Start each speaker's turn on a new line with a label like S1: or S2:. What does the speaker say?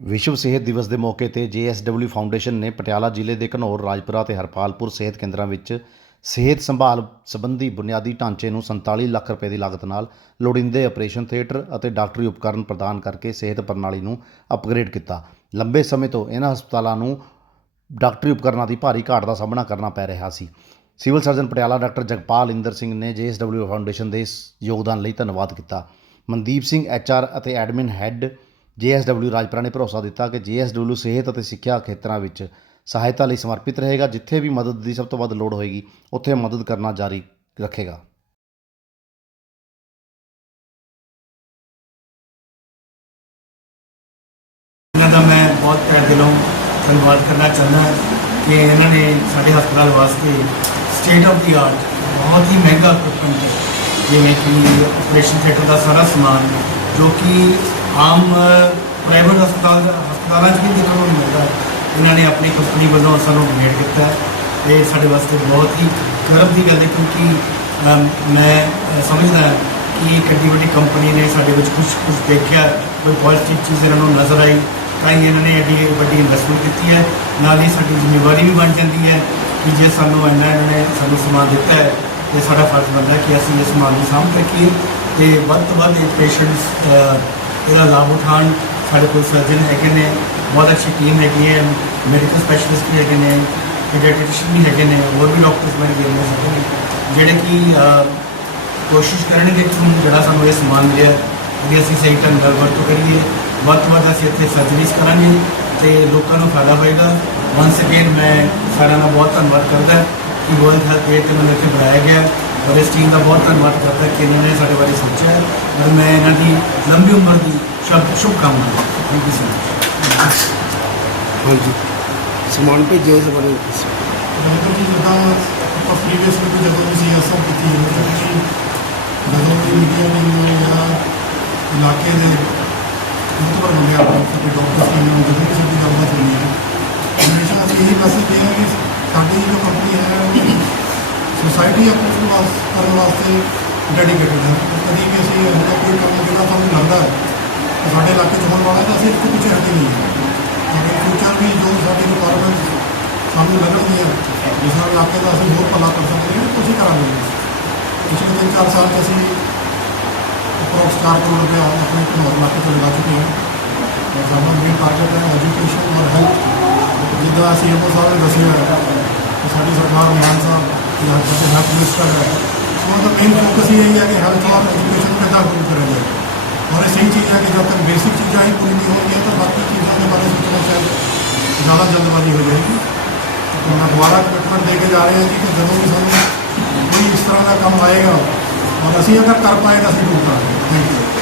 S1: ਵਿਸ਼ਵ ਸਿਹਤ ਦਿਵਸ ਦੇ ਮੌਕੇ ਤੇ ਜੇਐਸਡਬਲਿਊ ਫਾਊਂਡੇਸ਼ਨ ਨੇ ਪਟਿਆਲਾ ਜ਼ਿਲ੍ਹੇ ਦੇ ਘਨੌਰ, ਰਾਜਪੁਰਾ ਤੇ ਹਰਪਾਲਪੁਰ ਸਿਹਤ ਕੇਂਦਰਾਂ ਵਿੱਚ ਸਿਹਤ ਸੰਭਾਲ ਸੰਬੰਧੀ ਬੁਨਿਆਦੀ ਢਾਂਚੇ ਨੂੰ 47 ਲੱਖ ਰੁਪਏ ਦੀ ਲਾਗਤ ਨਾਲ ਲੋੜੀਂਦੇ ਆਪਰੇਸ਼ਨ ਥੀਏਟਰ ਅਤੇ ਡਾਕਟਰੀ ਉਪਕਰਨ ਪ੍ਰਦਾਨ ਕਰਕੇ ਸਿਹਤ ਪ੍ਰਣਾਲੀ ਨੂੰ ਅਪਗ੍ਰੇਡ ਕੀਤਾ। ਲੰਬੇ ਸਮੇਂ ਤੋਂ ਇਹਨਾਂ ਹਸਪਤਾਲਾਂ ਨੂੰ ਡਾਕਟਰੀ ਉਪਕਰਨਾਂ ਦੀ ਭਾਰੀ ਘਾਟ ਦਾ ਸਾਹਮਣਾ ਕਰਨਾ ਪੈ ਰਿਹਾ ਸੀ। Civil surgeon Patiala doctor Jagpal Inder Singh ਨੇ ਜੇਐਸਡਬਲਿਊ ਫਾਊਂਡੇਸ਼ਨ ਦੇ ਇਸ ਯੋਗਦਾਨ ਲਈ ਧੰਨਵਾਦ ਕੀਤਾ। ਮਨਦੀਪ ਸਿੰਘ ਐਚਆਰ ਅਤੇ ਐਡਮਿਨ ਹੈੱਡ ਜੇਐਸਡਬਲਿਊ ਰਾਜਪੁਰਾ ਨੇ ਭਰੋਸਾ ਦਿੱਤਾ ਕਿ ਜੇਐਸਡਬਲਿਊ ਸਿਹਤ ਅਤੇ ਸਿੱਖਿਆ ਖੇਤਰਾਂ ਵਿੱਚ ਸਹਾਇਤਾ ਲਈ ਸਮਰਪਿਤ ਰਹੇਗਾ, ਜਿੱਥੇ ਵੀ ਮਦਦ ਦੀ ਸਭ ਤੋਂ ਵੱਧ ਲੋੜ ਹੋਏਗੀ, ਉੱਥੇ ਮਦਦ ਕਰਨਾ ਜਾਰੀ ਰੱਖੇਗਾ।
S2: ਇਹਨਾਂ ਦਾ ਮੈਂ ਬਹੁਤ ਤਹਿ ਦਿਲੋਂ ਧੰਨਵਾਦ ਕਰਨਾ ਚਾਹੁੰਦਾ ਕਿ ਇਹਨਾਂ ਨੇ ਸਾਡੇ ਹਸਪਤਾਲ ਵਾਸਤੇ ਸਟੇਟ ਆਫ ਦੀ ਆਰਟ ਬਹੁਤ ਹੀ ਮਹਿੰਗਾ ਇਕਵਿਪਮੈਂਟ ਜਿਵੇਂ ਕਿ ਆਪਰੇਸ਼ਨ ਥੀਏਟਰ ਦਾ ਸਾਰਾ ਸਮਾਨ ਜੋ ਕਿ ਆਮ ਪ੍ਰਾਈਵੇਟ ਹਸਪਤਾਲ ਹਸਪਤਾਲਾਂ 'ਚ ਵੀ ਦੇਖਣ ਨੂੰ ਨਹੀਂ ਮਿਲਦਾ ਇਹਨਾਂ ਨੇ ਆਪਣੀ ਕੰਪਨੀ ਵੱਲੋਂ ਸਾਨੂੰ ਡੋਨੇਟ ਕੀਤਾ ਹੈ। ਸਾਡੇ ਵਾਸਤੇ ਬਹੁਤ ਹੀ ਗਰਵ ਦੀ ਗੱਲ ਹੈ ਕਿਉਂਕਿ ਮੈਂ ਸਮਝਦਾ ਕਿ ਇੱਕ ਵੱਡੀ ਕੰਪਨੀ ਨੇ ਸਾਡੇ ਵਿੱਚ ਕੁਝ ਕੁਝ ਦੇਖਿਆ, ਕੋਈ ਪੋਜ਼ਿਟਿਵ ਚੀਜ਼ ਇਹਨਾਂ ਨੂੰ ਨਜ਼ਰ ਆਈ, ਤਾਂ ਹੀ ਇਹਨਾਂ ਨੇ ਐਡੀ ਵੱਡੀ ਇਨਵੈਸਟਮੈਂਟ ਕੀਤੀ ਹੈ। ਨਾਲ ਹੀ ਸਾਡੀ ਜ਼ਿੰਮੇਵਾਰੀ ਵੀ ਬਣ ਜਾਂਦੀ ਹੈ ਕਿ ਜੇ ਸਾਨੂੰ ਇੰਨਾ ਇਹਨਾਂ ਨੇ ਸਾਨੂੰ ਸਮਾਨ ਦਿੱਤਾ ਹੈ, ਤੇ ਸਾਡਾ ਫਰਜ਼ ਬਣਦਾ ਕਿ ਅਸੀਂ ਇਸ ਸਮਾਨ ਦੀ ਸਾਂਭ ਰੱਖੀਏ ਤੇ ਵੱਧ ਤੋਂ ਵੱਧ ਇਹ ਪੇਸ਼ੈਂਟਸ ਇਹਦਾ ਲਾਭ ਉਠਾਉਣ ਸਾਡੇ ਕੋਲ ਸਰਜਨ ਹੈਗੇ ਨੇ ਬਹੁਤ ਅੱਛੀ ਟੀਮ ਹੈਗੀ ਹੈ ਮੈਡੀਕਲ ਸਪੈਸ਼ਲਿਸਟ ਵੀ ਹੈਗੇ ਨੇ ਪੀਡੀਆਟ੍ਰਿਸ਼ੀਅਨ ਵੀ ਹੈਗੇ ਨੇ ਹੋਰ ਵੀ ਡਾਕਟਰਸ ਬਣ ਗਏ ਨੇ ਸਾਡੇ ਨੇ, ਜਿਹੜੇ ਕਿ ਕੋਸ਼ਿਸ਼ ਕਰਨਗੇ ਕਿ ਹੁਣ ਜਿਹੜਾ ਸਾਨੂੰ ਇਹ ਸਮਾਨ ਮਿਲਿਆ ਉਹਦੀ ਅਸੀਂ ਸਹੀ ਢੰਗ ਨਾਲ ਵਰਤੋਂ ਕਰੀਏ। ਵੱਧ ਤੋਂ ਵੱਧ ਅਸੀਂ ਇੱਥੇ ਸਰਜਰੀਜ਼ ਕਰਾਂਗੇ ਤੇ ਲੋਕਾਂ ਨੂੰ ਫਾਇਦਾ ਹੋਏਗਾ। ਵਾਂਸ ਅਗੇਨ ਮੈਂ ਸਾਰਿਆਂ ਦਾ ਬਹੁਤ ਧੰਨਵਾਦ ਕਰਦਾ ਕਿ ਵਰਲਡ ਹੈਲਥ ਡੇ ਤੇ ਮੈਨੂੰ ਇੱਥੇ ਬੁਲਾਇਆ ਗਿਆ। ਔਰ ਇਸ ਟੀਮ ਦਾ ਬਹੁਤ ਧੰਨਵਾਦ ਕਰਦਾ ਕਿ ਇਹਨਾਂ ਨੇ ਸਾਡੇ ਬਾਰੇ ਸੋਚਿਆ ਹੈ। ਔਰ ਮੈਂ ਇਹਨਾਂ ਦੀ ਲੰਬੀ ਉਮਰ ਦੀ ਸ਼ੁਭ ਸ਼ੁਭਕਾਮਨਾਵਾਂ ਥੈਂਕ ਯੂ ਸੋ ਮਚ
S3: ਹਾਂਜੀ। ਸਮਾਨ ਭੇਜਿਆ ਇਸ ਬਾਰੇ। ਦੱਸੋ।
S4: ਬਿਲਕੁਲ ਜੀ ਜਿੱਦਾਂ ਆਪਾਂ ਪ੍ਰੀਵੀਅਸ ਵਿੱਚ ਜਦੋਂ ਵੀ ਸੀ ਅਸਰ ਕੀਤੀ ਹੈ ਕਿ ਜਦੋਂ ਵੀ ਮੀਡੀਆ ਨੇ ਜਾਂ ਇਲਾਕੇ ਦੇ ਮੁਤਬਰ ਬੰਦੇ ਆਪਾਂ ਸਾਡੇ ਡਾਕਟਰਸ ਨੇ ਜਦੋਂ ਵੀ ਸਾਡੀ ਗੱਲਬਾਤ ਹੋਈ ਹੈ। ਹਮੇਸ਼ਾ ਅਸੀਂ ਇਹੀ ਮੈਸੇਜ ਦੇ ਰਹੇ ਕਿ ਸਾਡੀ ਜੋ ਕੰਪਨੀ ਹੈ ਉਹ ਸੋਸਾਇਟੀ ਅਪਰੂਵ ਵਾਸ, ਕਰਨ ਵਾਸਤੇ ਡੈਡੀਕੇਟਡ ਹੈ। ਕਦੀ ਵੀ ਅਸੀਂ ਇਹੋ ਜਿਹਾ ਕੋਈ ਕੰਮ ਜਿਹੜਾ ਸਾਨੂੰ ਲੱਗਦਾ ਹੈ ਕਿ ਸਾਡੇ ਇਲਾਕੇ 'ਚ ਹੋਣ ਵਾਲਾ ਹੈ, ਤਾਂ ਅਸੀਂ ਇਸ ਤੋਂ ਪਿੱਛੇ ਹਟੇ ਨਹੀਂ ਹੈ। ਅਗਰ ਫਿਊਚਰ ਵੀ ਜੋ ਸਾਡੀ ਰਿਕੁਆਇਰਮੈਂਟ ਸਾਨੂੰ ਲੱਗਣਗੀਆਂ, ਜਿਸ ਨਾਲ ਇਲਾਕੇ ਦਾ ਅਸੀਂ ਹੋਰ ਭਲਾ ਕਰ ਸਕਦੇ ਹਾਂ ਤੁਸੀਂ ਕਰਾਂਗੇ। ਪਿਛਲੇ ਤਿੰਨ ਚਾਰ ਸਾਲ 'ਚ ਅਸੀਂ ਅਪਰੋਕਸ 4 ਕਰੋੜ ਰੁਪਏ ਆਪਣੇ ਘਨੌਰ ਇਲਾਕੇ ਤੋਂ ਲਗਾ ਚੁੱਕੇ ਹਾਂ। ਔਰ ਸਾਡਾ ਮੇਨ ਟਾਰਗੇਟ ਹੈ ਐਜੂਕੇਸ਼ਨ ਔਰ ਹੈਲਥ ਜਿੱਦਾਂ ਅਸੀਂ ਐਮਓ ਸਾਹਿਬ ਨੇ ਦੱਸਿਆ ਹੈ ਕਿ ਸਾਡੀ ਸਰਕਾਰ ਮਾਨ ਸਾਹਿਬ ਜਾਂ ਸਾਡੇ ਹੈਲਥ ਮਿਨਿਸਟਰ ਹੈ ਉਹਨਾਂ ਦਾ ਮੇਨ ਫੋਕਸ ਇਹ ਹੈ ਕਿ ਹੈਲਥ ਔਰ ਐਜੂਕੇਸ਼ਨ ਨੂੰ ਕਿੱਦਾਂ ਇੰਪਰੂਵ ਕਰਿਆ ਜਾਏ ਔਰ ਇਹ ਸਹੀ ਚੀਜ਼ ਹੈ ਕਿ ਜਦ ਤੱਕ ਬੇਸਿਕ ਚੀਜ਼ਾਂ ਹੀ ਪੂਰੀ ਨਹੀਂ ਹੋਣਗੀਆਂ ਤਾਂ ਬਾਕੀ ਚੀਜ਼ਾਂ ਦੇ ਬਾਰੇ ਸੋਚਣਾ ਸ਼ਾਇਦ ਜ਼ਿਆਦਾ ਜਲਦਬਾਜ਼ੀ ਹੋ ਜਾਏਗੀ ਤਾਂ ਮੈਂ ਦੁਬਾਰਾ ਕਮਿਟਮੈਂਟ ਦੇ ਕੇ ਜਾ ਰਹੇ ਹਾਂ ਜੀ ਕਿ ਜਦੋਂ ਵੀ ਸਾਨੂੰ ਕੋਈ ਇਸ ਤਰ੍ਹਾਂ ਦਾ ਕੰਮ ਆਏਗਾ ਔਰ ਅਸੀਂ ਅਗਰ ਕਰ ਪਾਏ ਤਾਂ ਅਸੀਂ ਜ਼ਰੂਰ ਕਰਾਂਗੇ ਥੈਂਕ ਯੂ